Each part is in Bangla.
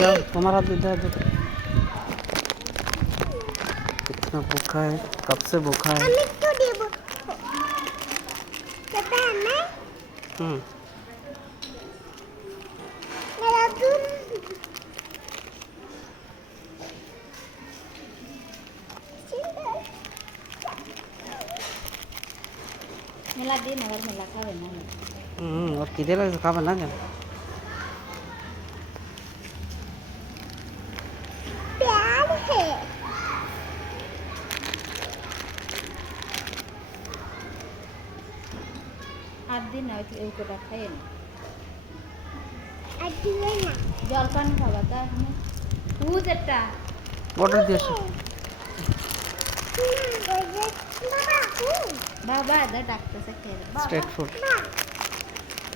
जाओ तुम्हारा इधर इधर कितना भूखा है कब से भूखा है मेला दिन और मेला खावे ना और किधर लगे खावा ना जाए प्यार है आठ दिन হয়তো এই কোটা খাই না আর দিও না জল পানি খাবা তা দুধ একটা ऑर्डर दिया सो বাবা দা ডাকতেছে কে स्ट्रेट फूड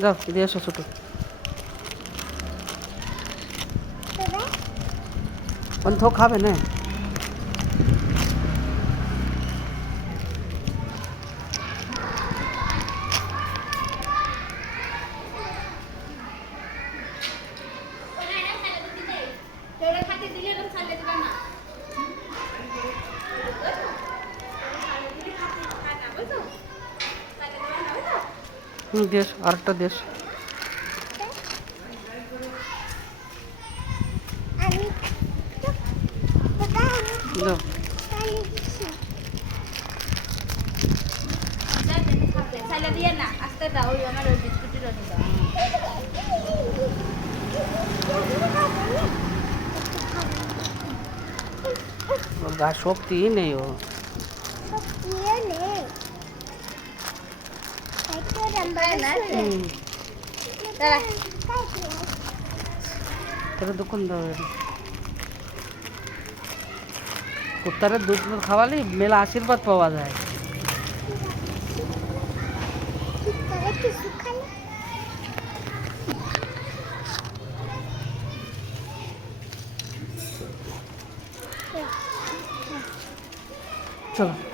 जाओ दिया सो छोटू ಒಂದು ಥೋಕ್ खावे ना দেশ আরেকটা দেশ যাও সাইলা দিয়ে না আস্তে দাও ওই আমার ওই বিস্কুটের রনি দাও গা শক্তি নেই ও তোর দোকান দাও কুত্তারের দুধ খাওয়ালে মেলা আশীর্বাদ পাওয়া যায় চলো